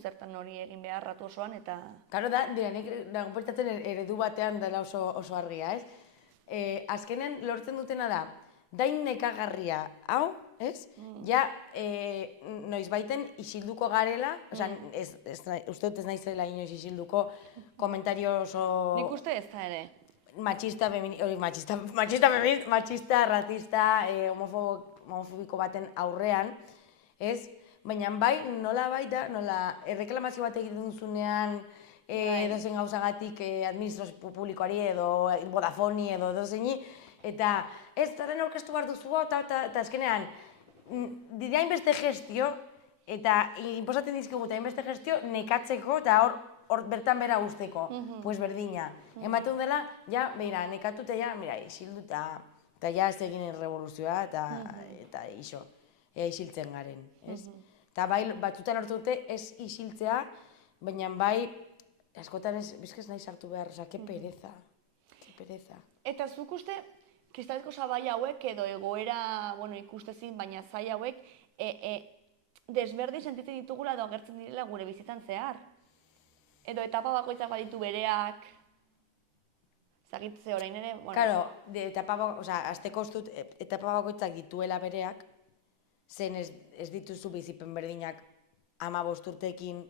zertan hori egin beharratu osoan, eta... Karo da, nik nagopertatzen eredu batean dela oso argia, ez? Azkenean lortzen dutena da, dain nekagarria, hau, ez? Ja, noiz baiten isilduko garela, uste dut ez naizela inoiz isilduko komentario oso... Nik uste ez da ere. Machista, ratista, homofobiko baten aurrean, ez? Baina bai, nola erreklamazio bat egiten duzunean edozein gauzagatik administrazio publikoari edo Vodafoni edo edozeini, eta ez zaren aurkeztu behar duzu, eta azkenean, dira hainbeste gestio, eta inposatzen dizkigu eta hainbeste gestio nekatzeko eta hor bertan bera guzteko, pues berdina. Ematen dela, ja, beira, nekatu eta ja, mira, isildu eta ja ez egin revoluzioa eta iso. isiltzen garen, ez? Eta bai, batzutan hartu dute ez isiltzea, baina bai, askotan ez, bizkez nahi sartu behar, oza, que pereza, que pereza. Eta zuk uste, kristalezko sabai hauek edo egoera, bueno, ikustezin, baina zai hauek, desberdin sentitzen ditugula edo agertzen direla gure bizitzan zehar. Edo etapa bakoitzak baditu bereak, zagitze orain ere, bueno. Claro, azteko ustut etapa bakoitzak dituela bereak, zen ez dituzu bizipen berdinak 15 urtekin,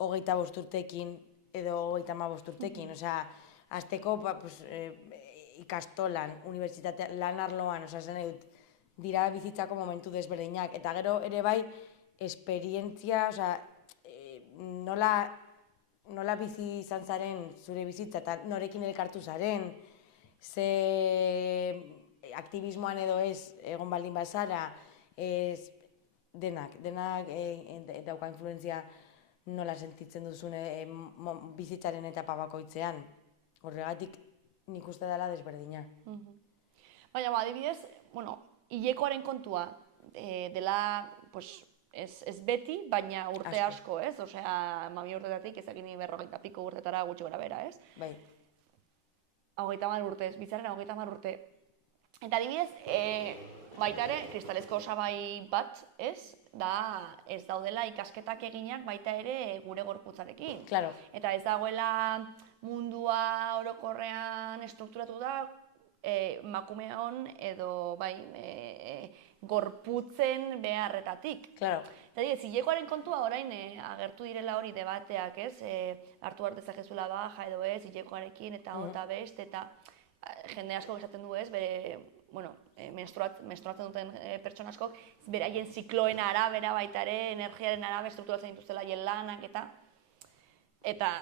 25 urtekin, edo 35 urtekin. Osea, azteko ikastolan, unibertsitatean, lan arloan, zen dut, dira bizitzako momentu desberdinak. Eta gero ere bai, esperientzia, nola bizi izan zaren zure bizitza, eta norekin elkartu zaren, ze aktivismoan edo ez egon baldin bazara, denak dauka influenzia nola sentitzen duzun bizitzaren etapa bakoitzean. Horregatik nik uste dela desberdina. Baina, adibidez, hilekoaren kontua dela, ez beti, baina urte asko, ez? Osea, 12 urtetatik ezagin 40 piko urtetara gutxi gora bera, ez? Bai. 30 urte, ez bizarren 30 urte. Eta adibidez, baita ere, kristalezko osabai bat, ez? Ez daudela ikasketak eginak baita ere gure gorputzarekin. Claro. Eta ez dagoela mundua orokorrean estrukturatu da, emakumeon edo gorputzen beharretatik. Claro. Eta dira, hilekoaren kontua orain agertu direla hori debateak, ez? Hartu arte zakezula baja edo ez, hilekoarekin eta ota best, eta jende asko esaten du ez, bere, menstruatzen duten pertsona askok, beraien zikloen arabera baita ere, energiaren arabera estrukturatzen dituztela hien lanak eta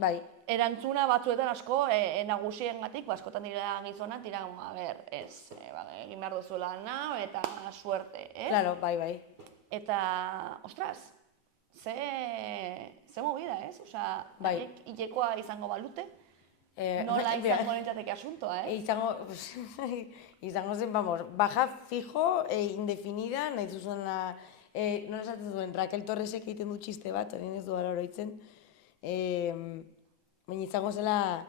bai. Erantzuna batzuetan asko nagusiengatik, askotan direla gizonak, dira, egin behar duzu lana eta suerte, ez? Claro, bai. Eta, ostras, ze movida, ez? Osea, hilekoa izango balute, nola izango nintzateke asuntoa, ez? Izango zen, baja fijo, indefinida, nahi zuzuna, nola esaten duen, Raquel Torresek egiten du txiste bat, hori ez du gara oroitzen, baina izango zela,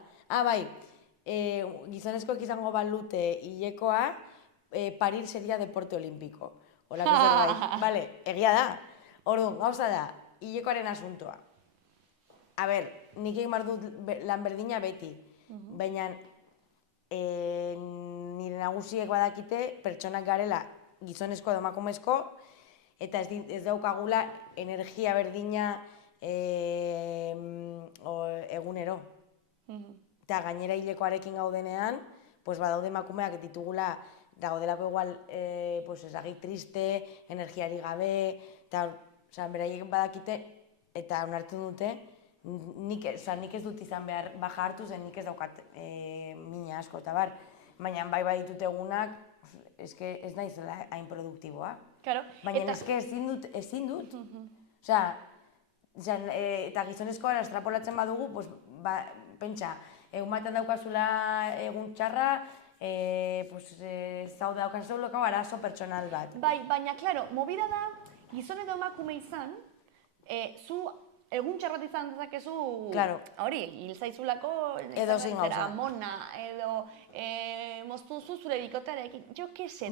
gizonezkoek izango balute hilekoa, Paril seria deporte olimpiko. Horako zerbait, bale, egia da. Orduan, gauza da, hilekoaren asuntoa. A ber, nik egin behar dut lan berdina beti, baina nire nagusiek badakite pertsonak garela gizonezko edo emakumezko, eta ez daukagula energia berdina egunero. Eta gainera hilekoarekin gaudenean, badaude emakumeak ditugula, daudelako igual ezagik triste, energiari gabe, eta beraiek badakite, eta onartzen dute, nik ez dut izan behar baja hartu zen, nik ez daukat mina asko eta bar, baina bai ditut egunak, ez nahi zela hain produktiboa. Baina ezin dut. Eta gizonezkoan estrapolatzen badugu, pentsa, egun batean daukazula egun txarra, zaude daukazula arazo pertsonal bat. Bai, baina, klaro, movida da, gizon edo emakume izan, zu egun txarrat izan dezakezu, hori, hil zaizulako, edo zein gauza. Mona, edo moztu zu zure bikotearekin, jo kese,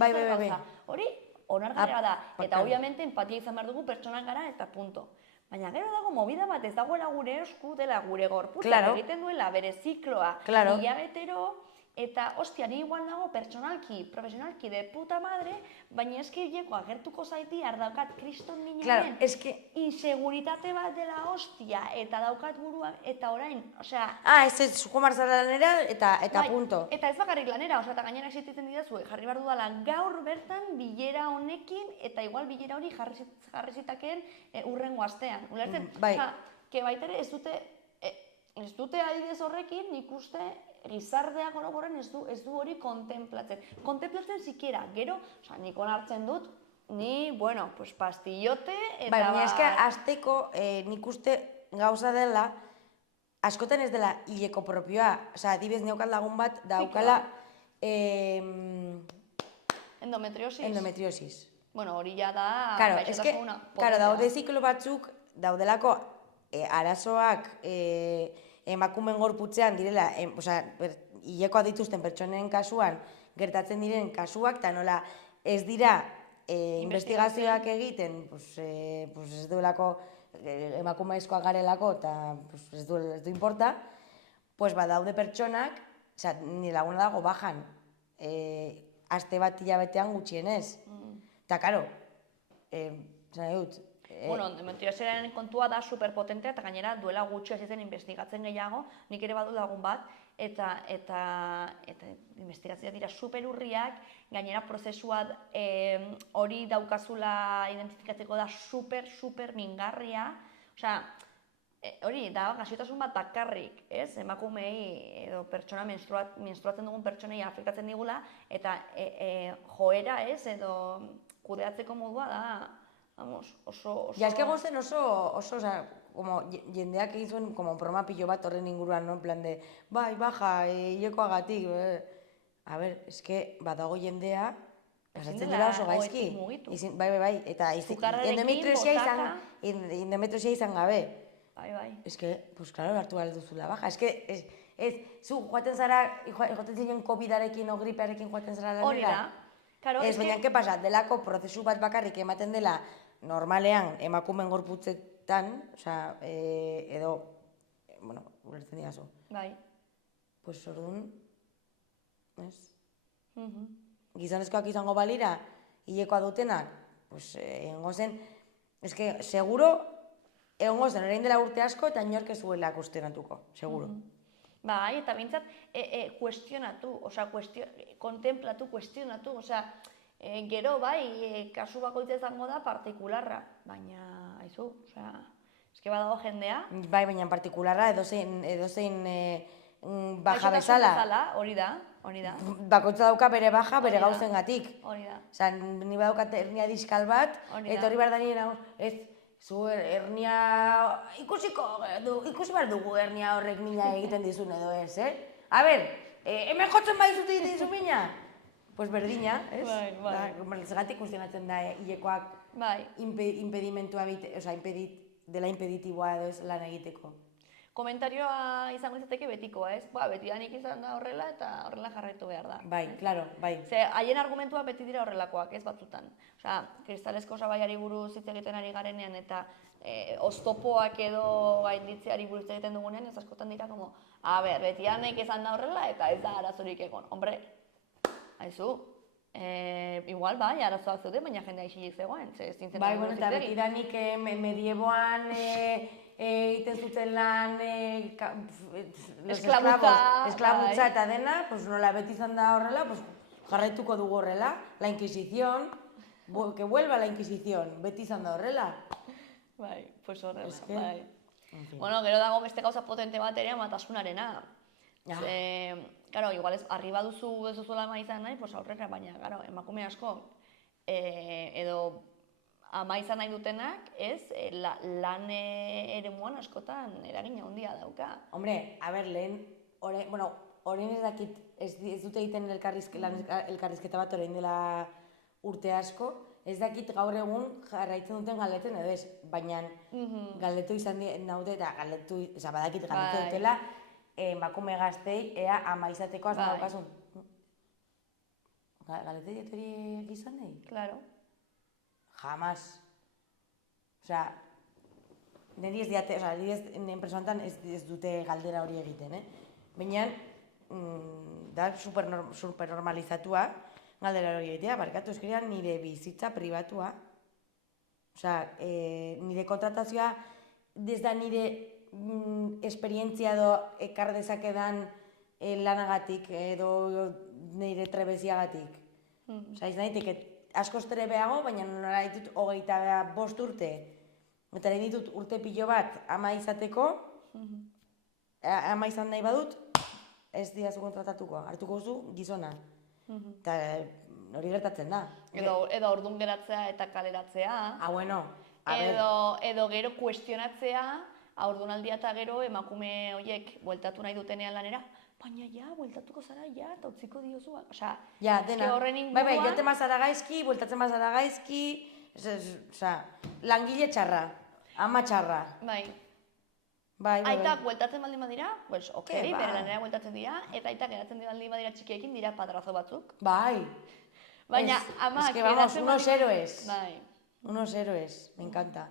hori onargarria da. Eta, obviamente, empatia izan behar dugu pertsonak gara eta punto. Baina gero dago movida bat, ez dagoela gure esku dela gure gorputza, egiten duela bere zikloa, hilabetero, eta, ostia, ni igual nago pertsonalki, profesionalki, de puta madre, baina eski hileko agertuko zaiti, ardaukat kriston minaren, inseguritate bat dela hostia, eta daukat burua, eta orain, osea... ez zuko marzala lanera, eta punto. Eta ez bakarrik lanera, osea, eta gainera existitzen didazue, jarri behar dudala gaur bertan bilera honekin, eta igual bilera hori jarri zitakeen urrengo astean. Ulertzen? Osea, que baitere ez dute adibidez horrekin, nik uste, gizarteak orokorren ez du hori kontemplatzen. Kontemplatzen sikiera, gero, nik onartzen dut, ni, pastillote, eta... Baina eske, azteko nik uste gauza dela, askotan ez dela hileko propioa. Osa, adibidez neukat lagun bat, daukala... Endometriosis. Endometriosis. Bueno, hori ja da Claro, eske, gaixotasuna claro, potentea. daude ziklo batzuk, daudelako arazoak emakumeen gorputzean direla, hilekoak dituzten pertsonen kasuan gertatzen diren kasuak, eta nola ez dira investigazioak egiten, ez duelako emakumezkoak garelako, eta ez du importa, daude pertsonak, nire laguna dago bajan, aste bat hilabetean gutxienez. Eta, karo, zan dut... Bueno, endometriosiaren kontua da superpotentea, eta gainera duela gutxi hasi zen investigatzen gehiago, nik ere badu lagun bat, eta investigazioak dira superurriak, gainera prozesua hori daukazula identifikatzeko da super mingarria, osea, hori da gaixotasun bat bakarrik, ez? Emakumeei edo pertsona menstruatzen dugun pertsonei afektatzen digula, eta joera, ez? Edo kudeatzeko modua da, vamos, oso... Ja, eske gozen oso, como jendeak egin zuen como broma pilo bat horren inguruan, no? En plan de, bai, baja, hilekoagatik, a ber, eske badago jendea, pasatzen dela oso gaizki. Bai, eta endometriosia izan gabe. Bai. Eske, pues claro, hartu behar duzula baja. Eske, zu joaten zinen COVID-arekin o gripearekin joaten zara lanera? Hori da. Claro, ez, baina, ke pasa, delako prozesu bat bakarrik ematen dela normalean emakumen gorputzetan, edo, bueno, ulertzen digazu. Bai. Pues orduan, ez? Gizonezkoak izango balira, hilekoa dutenak, pues egongo zen, eske, seguro, egongo zen, orain dela urte asko, eta inork ez zuela kuestionatuko, seguro. Bai, eta bintzat, kuestionatu, kontemplatu, kuestionatu, gero bai, kasu bakoitza izango da partikularra, baina, haizu, eske badago jendea. Bai, baina partikularra edozein baja bezala. Hori da. Bakoitza dauka bere baja, bere gauzengatik. Hori da. Ni badaukat hernia diskal bat, eta hori behar da nire ez, zu hernia ikusi behar dugu hernia horrek mina egiten dizun edo ez, A ber, hemen jotzen baizut egiten dizu mina? Pues berdina, ez? Bai. Zagatik kuestionatzen da hilekoak impedimentua dela impeditiboa edo ez lan egiteko. Komentarioa izango izateke betikoa, ez? Betidanik izan da horrela eta horrela jarraitu behar da. Bai, klaro, bai. Ze, haien argumentua beti dira horrelakoak, ez batzutan. Kristalesko sabaiari buruz hitz egiten ari garenean eta oztopoak edo gainditzeari buruz egiten dugunean, ez askotan dira como, betidanik izan da horrela eta ez da arazorik egon. Hombre, haizu, igual bai, arazoak zeuden, baina jendea isilik zegoen. Bai, bueno, eta betidanik medieboan egiten zuten lan esklabutza eta dena, nola beti izan da horrela, jarraituko dugu horrela, la Inquisición, que vuelva la Inquisición, beti izan da horrela. Bai, pues horrela, bai. Bueno, gero dago beste gauza potente bat ere amatasunarena. Claro, igual arriba duzu ez duzuela ama izan nahi, aurrera, baina, emakume asko, edo ama izan nahi dutenak, ez, lan eremuan askotan eragina handia dauka. Hombre, a ber, lehen, orain ez dakit, ez dute egiten elkarrizketa bat orain dela urte asko, ez dakit gaur egun jarraitzen duten galdetzen edo ez, baina galdetu izan naude eta badakit galdetu dutela emakume gaztei ea ama izateko asmo daukazun. Galdetu dietori gizonei? Claro. Jamás. Niri ez diate, enpresoantan ez dute galdera hori egiten, Baina, da supernormalizatua galdera hori egitea, barkatu eskenean nire bizitza pribatua. Nire kontratazioa, ez da nire esperientzia edo ekar dezakedan lanagatik edo nire trebeziagatik. Izan daiteke, askoz trebeago, baina nola ditut 25 urte, eta nahi ditut urte pilo bat ama izateko, ama izan nahi badut, ez diazu kontratatuko, hartuko zu gizona. Eta hori gertatzen da. Edo orduan geratzea eta kaleratzea. Bueno, edo gero kuestionatzea, haurdunaldia eta gero emakume horiek bueltatu nahi dutenean lanera, baina ja, bueltatuko zara, ja, eta utziko diozu, osea, Ja, dena. horren Bai, inguruan... joten mazara gaizki, bueltatzen mazara gaizki, langile txarra, ama txarra. Bai, Bai. aitak bueltatzen baldin badira, pues, okei, Ke ba. bere lanera bueltatzen dira, eta aitak geratzen baldin badira txikiekin dira padrazo batzuk. Bai. Baina, amak Es que vamos, geratzen unos baldin- héroes. Bai. Unos héroes, me encanta.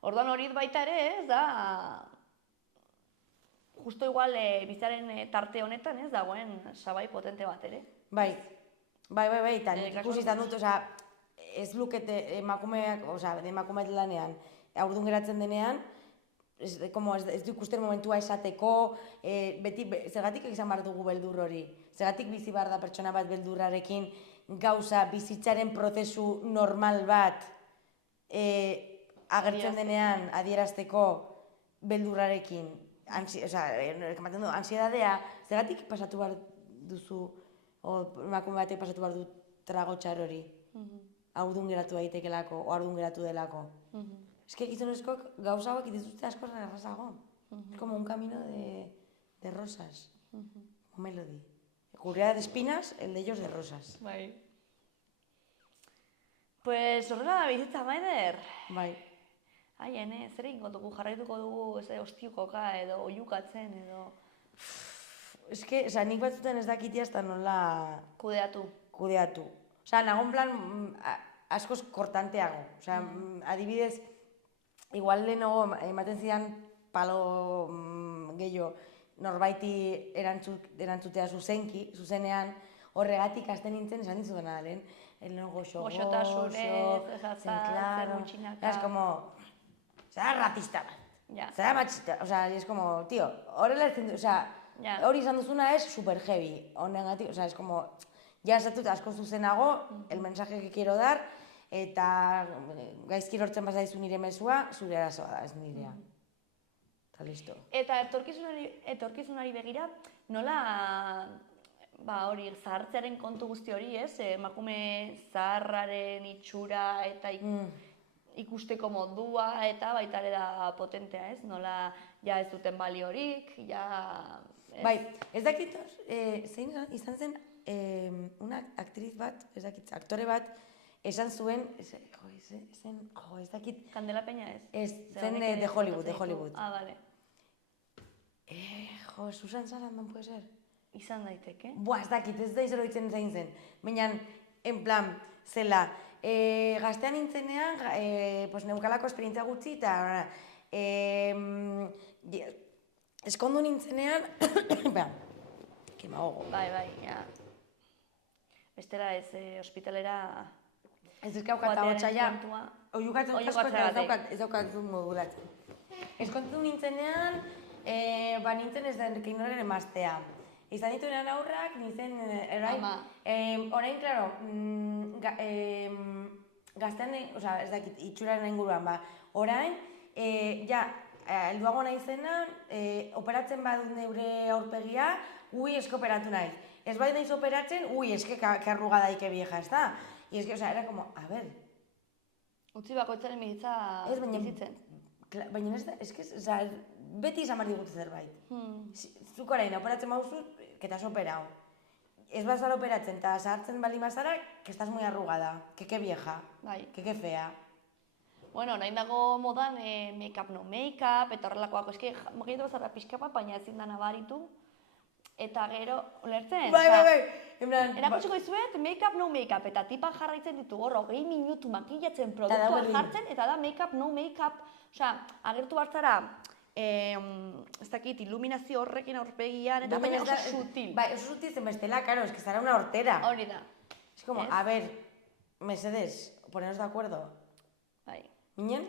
Orduan hori baita ere, ez da, justo igual bizaren tarte honetan, ez dagoen sabai potente bat ere. Bai, eta nik ikusi izan dut, ez lukete emakumeak, emakumeak lanean, haurdun geratzen denean, ez du ikusten momentua esateko, beti, zergatik izan behar dugu beldur hori? Zergatik bizi behar da pertsona bat beldurrarekin, gauza, bizitzaren prozesu normal bat, agertzen denean adierazteko beldurrarekin, ematen du, ansiedadea, zergatik pasatu behar duzu, emakume batek pasatu behar du tragotxar hori, haurdun geratu daitekelako, o haurdun geratu delako. Ez que gizonezkoak gauza hauek dituzte asko errazago. Es como un camino de rosas, o melody. Gurrea de espinas, el de ellos de rosas. Bai. Pues horrela da bizitza, Maider. Bai. Haien, zer egingo dugu, jarraituko dugu ostikoka edo oiukatzen edo... Ez que, nik batzuten ez dakitia ez da nola... Kudeatu. Nagon plan askoz kortanteago. Adibidez, igual lehenago ematen zidan palo gehiago norbaiti erantzutea zuzenean, horregatik hasten nintzen esan dizudena lehen. Goxotasunez, ezazatzen, mutxinaka... Es como... Zara ratista bat. Zara machista. Es como, tío, horrela ez zindu, hori izan duzuna es super heavy. Honengatik, es como... Ja esatut asko zuzenago, el mensaje que quiero dar, eta gaizki lortzen bazaizu nire mezua, zure arazoa da, ez nirea. Eta listo. Eta etorkizunari begira, nola hori zahartzearen kontu guzti hori, ez? Emakume zaharraren itxura eta ikusteko modua eta baita ere da potentea, ez? Nola ja ez duten baliorik, ja... Bai, ez dakit, zein izan zen una actriz bat, ez dakit, aktore bat, esan zuen, ez dakit... Candela Peña ez? Ez, zen de Hollywood. Ah, bale. Susan Sarandon, puede ser? Izan daiteke. Ez dakit, ez da izero ditzen zain zen. Baina, en plan, zela, gaztean nintzenean, neukalako esperientzia gutxi, eta eskondu nintzenean, que me ahogo. Bai, ja. Bestela ez, ospitalera... Ez dizkaukat ahotsa ja, oiukatzen ez daukat modulatzen. Eskondu nintzenean, nintzen ez da inoren emaztea. Izan dituen aurrak, nintzen, orain, klaro, gaztean, ez dakit, itxuraren inguruan, orain, helduago naizena, operatzen badut neure aurpegia, eske operatu naiz. Ez bai naiz operatzen, eske que arrugada y que vieja está. Y es que, era como, a ver... Utzi bakoitzaren bizitzen. Baina ez que, beti izan behar digutu zerbait. Zuk orain, operatzen bauzu, que t'has operado. Ez bazara operatzen, eta zahartzen bali mazara, que estás muy arrugada, que vieja, que fea. Bueno, orain dago modan make-up no make-up, eta horrelakoako, eske, gehiago bazara pixka bat, baina ezin da nabaritu. Eta gero, ulertzen? Bai. Erakutsiko izuet, make-up no make-up, eta tipa jarraitzen ditu hor, 20 minutu makillatzen produktua jartzen, eta da make-up no make-up. Osea, agertu hartzara, ez dakit, iluminazio horrekin aurpegian, eta baina oso sutil. Bai, oso sutil zen bestela, karo, es que zara una hortera. Hori da. Es como, a ver, Mercedes, poneros de acuerdo. Bai. Minen,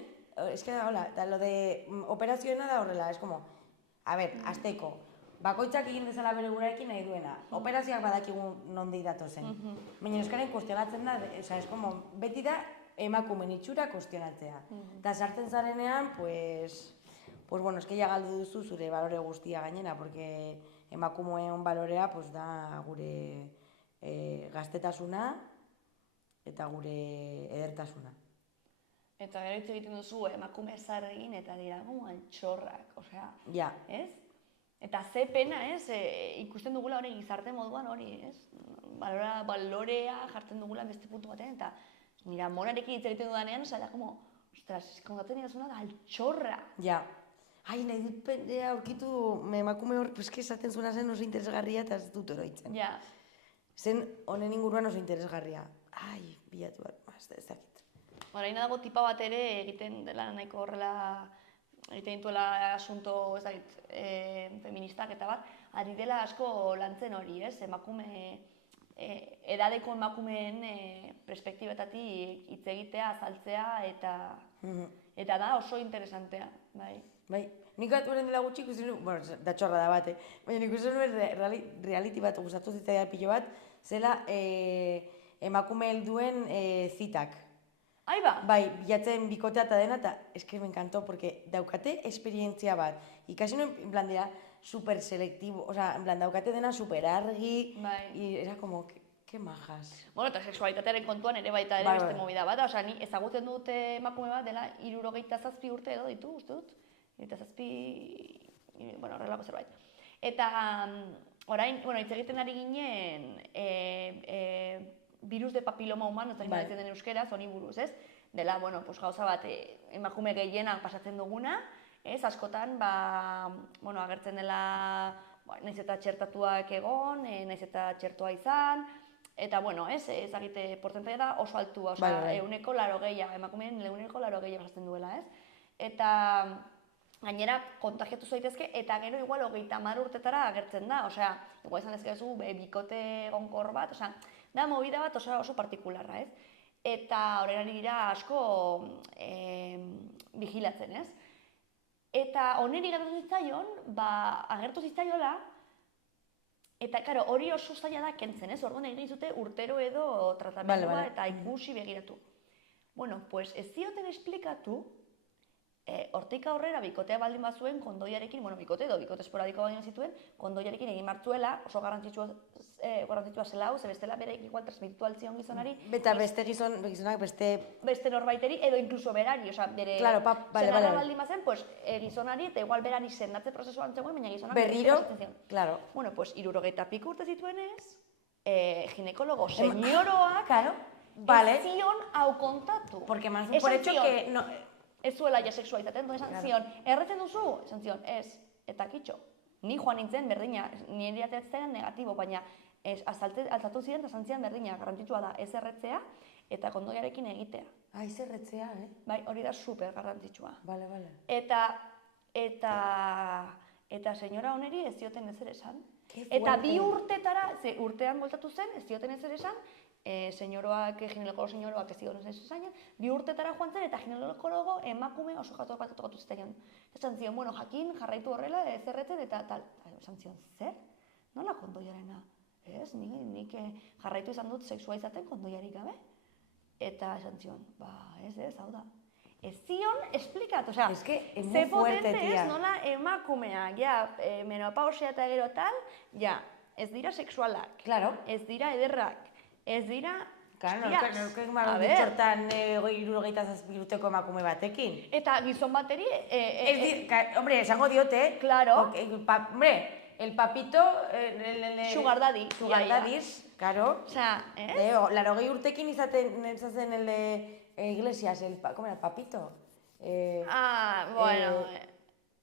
es que, hola, lo de operazioena da horrela, es como, a ver, azteko. Bakoitzak egin dezala bere gurarekin nahi duena. Operazioak badakigu nondik datozen. Baina euskaren kuestionatzen da, es como, beti da emakumen itxura kuestionatzea. Eta sartzen zarenean, pues bueno, eske ja galdu duzu zure balore guztia gainera, porque emakumeen balorea da gure gaztetasuna eta gure edertasuna. Eta gero hitz egiten duzu emakume zahar egin eta dira, altxorrak, osea, Ja. ez? Eta ze pena, ez, ikusten dugula hori gizarte moduan hori, ez? Balorea jartzen dugula beste puntu batean, eta nire amonarekin hitz egiten dudanean, osea, da, como, ostras, kontatzen dira da altxorra. Ja. Ai, nahi dut aurkitu emakume hor, eske esaten zuena zen oso interesgarria eta ez dut oroitzen. Ja. Zen honen inguruan oso interesgarria. Ai, bilatu bat, ez dakit. Orain dago tipa bat ere egiten dela nahiko horrela, egiten dituela asunto, ez dakit, feministak eta bat, ari dela asko lantzen hori, ez? Edadeko emakumeen perspektibetatik hitz egitea, azaltzea, eta da oso interesantea, bai. Bai, nik horren dela gutxi ikusi nuen, bueno, da txorra da bat, baina nik ikusi nuen reality bat, gustatu zitzaidan pilo bat, zela emakume helduen zitak. Ai ba? Bai, bilatzen bikotea eta dena, eta eske me encantó, porque daukate esperientzia bat. Ikasi nuen, en plan, dira, super selektibo, osea, en plan, daukate dena super argi, y era como, que majas. Bueno, eta sexualitatearen kontuan ere baita ere beste movida bat, osea, ni ezagutzen dut emakume bat dela 67 urte edo ditu, uste dut. 67, bueno, horrelako zerbait. Eta orain, bueno, hitz egiten ari ginen virus de papiloma humano, ez da imanetzen den euskera, zoni buruz, ez? Dela, bueno, pues gauza bat, emakume gehienak pasatzen duguna, ez? Askotan, bueno, agertzen dela, naiz eta txertatuak egon, naiz eta txertua izan, eta, bueno, ez agite portzentaia da oso altua, osea, 180, emakumeen 180 pasatzen duela, ez? Eta gainera, kontagiatu zaitezke, eta gero igual 30 urtetara agertzen da, osea, igual izan dezkezu bikote egonkor bat, osea, da movida bat oso partikularra, ez? Eta horren ari dira asko vigilatzen, ez? Eta oneri gertatu zitzaion, agertu zitzaiola, eta, karo, hori oso zaila da kentzen, ez? Orduan egin zute urtero edo tratamendua eta ikusi begiratu. Bueno, pues ez zioten esplikatu, hortik aurrera bikotea baldin bazuen kondoiarekin, bueno, bikote esporadiko baldin zituen, kondoiarekin egin martzuela, oso garrantzitsua zela hau, ze bestela bereik igual transmititu altzion gizonari. Eta beste gizonak beste norbaiteri, edo inkluso berari, oza, bere senarra baldin bazen, pues, gizonari eta igual berari sendatze prozesuan zegoen, baina gizonak berriro, claro. Bueno, pues, 60 piko urte zituenez, ginekologo senyoroak ez zion hau kontatu. Porque más por hecho que no... Ez zuela ja sexualitatea, entonces esan zion, erretzen duzu? Esan zion, ez, eta kitxo. Ni joan nintzen berdina, nire ateatzen negatibo, baina altzatu ziren eta esan zian berdina, garrantzitsua da ez erretzea eta kondoiarekin egitea. Ez erretzea, Bai, hori da super garrantzitsua. Bale. Eta senyora honeri ez zioten ezer esan. Eta 2 urtetara, urtean goltatu zen, ez zioten ezer esan, ginekologo senyoroak ez zion ez esan, 2 urtetara joan zen eta ginekologo emakume oso jator bat tokatu zitaion. Esan zion, bueno, jakin, jarraitu horrela, ez erretzen eta tal. Esan zion, zer? Nola kondoiarena? Ez, nik jarraitu izan dut sexua izaten kondoiarik gabe. Eta esan zion, ez, hau da. Ez zion esplikatu, osea, ze potente ez nola emakumeak, menopausia eta gero tal, ez dira sexualak, ez dira ederrak, ez dira... Claro, norkek marun ditxortan 67 urteko emakume batekin. Eta gizon bateri... Hombre, esango diote... Claro. Hombre, el papito... Sugar daddy. Sugar daddies, claro. Osea, ez? 80 urtekin izaten el Iglesias, ¿cómo era? El papito. Bueno,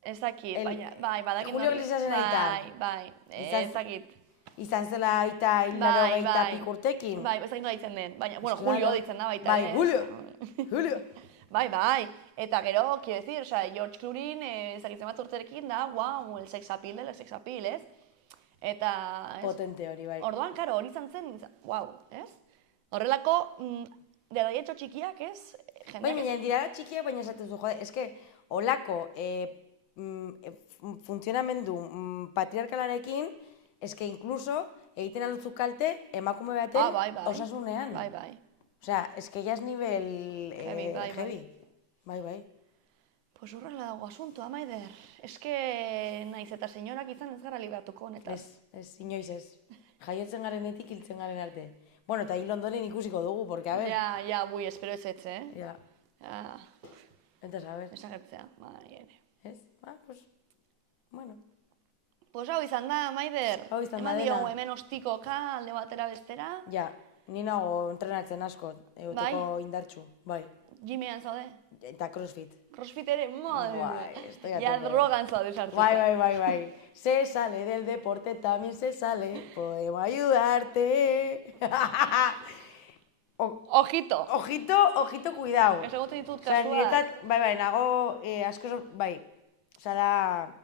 ez dakit, baina, badakit. Julio Iglesiasen aita. Bai, ez dakit. Izan zela aita 80 pik urtekin. Bai, ez dakit nola ditzen den, baina, bueno, Julio ditzen da baita. Bai, Julio. Bai. Eta gero, quiero decir, George Clooney, ezagitzen bat urterekin da, wow, el sex appeal, ez? Eta... Potente hori, bai. Orduan, karo, hori izan zen, wow, ez? Horrelako, derraietxo txikiak, ez? Baina, dira txikiak, baina esaten zu, jode, eske, holako funtzionamendu patriarkalarekin, eske, inkluso, egiten alutzu kalte, emakume baten osasunean. Bai. Osea, eske, ya es nivel heavy. Bai. Pues horrela dago asuntoa, Maider. Eske, naiz eta senyorak izan ez gara libratuko honetaz. Ez, inoiz ez. Jaiotzen garenetik hiltzen garen arte. Bueno, eta hil ondoren ikusiko dugu, porque, a ver... Ja, espero ez etxe, Ja. Eta, sabes? Esagertzea, bai, ere. Ez? Pues, bueno. Pues hau izan da, Maider. Hau izan da Eman dena. diogu hemen ostikoka, alde batera bestera. Ja, ni nago entrenatzen asko, egoteko indartxu, bai. Gymean zaude. Eta crossfit. Crossfit ere, madre Bai, mía. estoy a Ya tope. drogan zaude sartuta. Bai. Se sale del deporte, también se sale. Podemos ayudarte. Ojito. Ojito, cuidado. Ez egote ditut Osea, kasua. niretzat, bai, nago asko, bai. Osea, da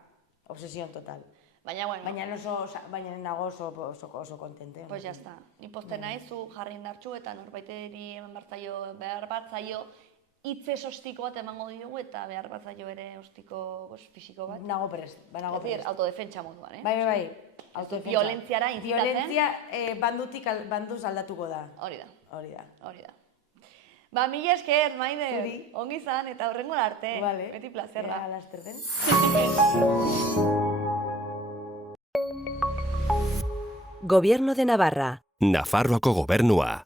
obsesión total. Baina, bueno, Baina nago oso kontente. pues ya está. Ni poste naiz, zu jarri indartxu eta norbaiteri eman behar batzaio hitz ostiko bat emango diogu eta behar batzaio ere ostiko fisiko bat. Nago prest, nago Ez dir, prest. autodefentsa moduan, eh? Bai. Autodefentsa. Violentziara incitatzen. Violentzia banduz aldatuko da. Hori da. Hori da. Ba, mila esker, Maider. Zuri. Ongi izan eta horrengo arte. Vale. Beti plazerra. Ea laster den. Gobierno de Navarra. Nafarroako gobernua.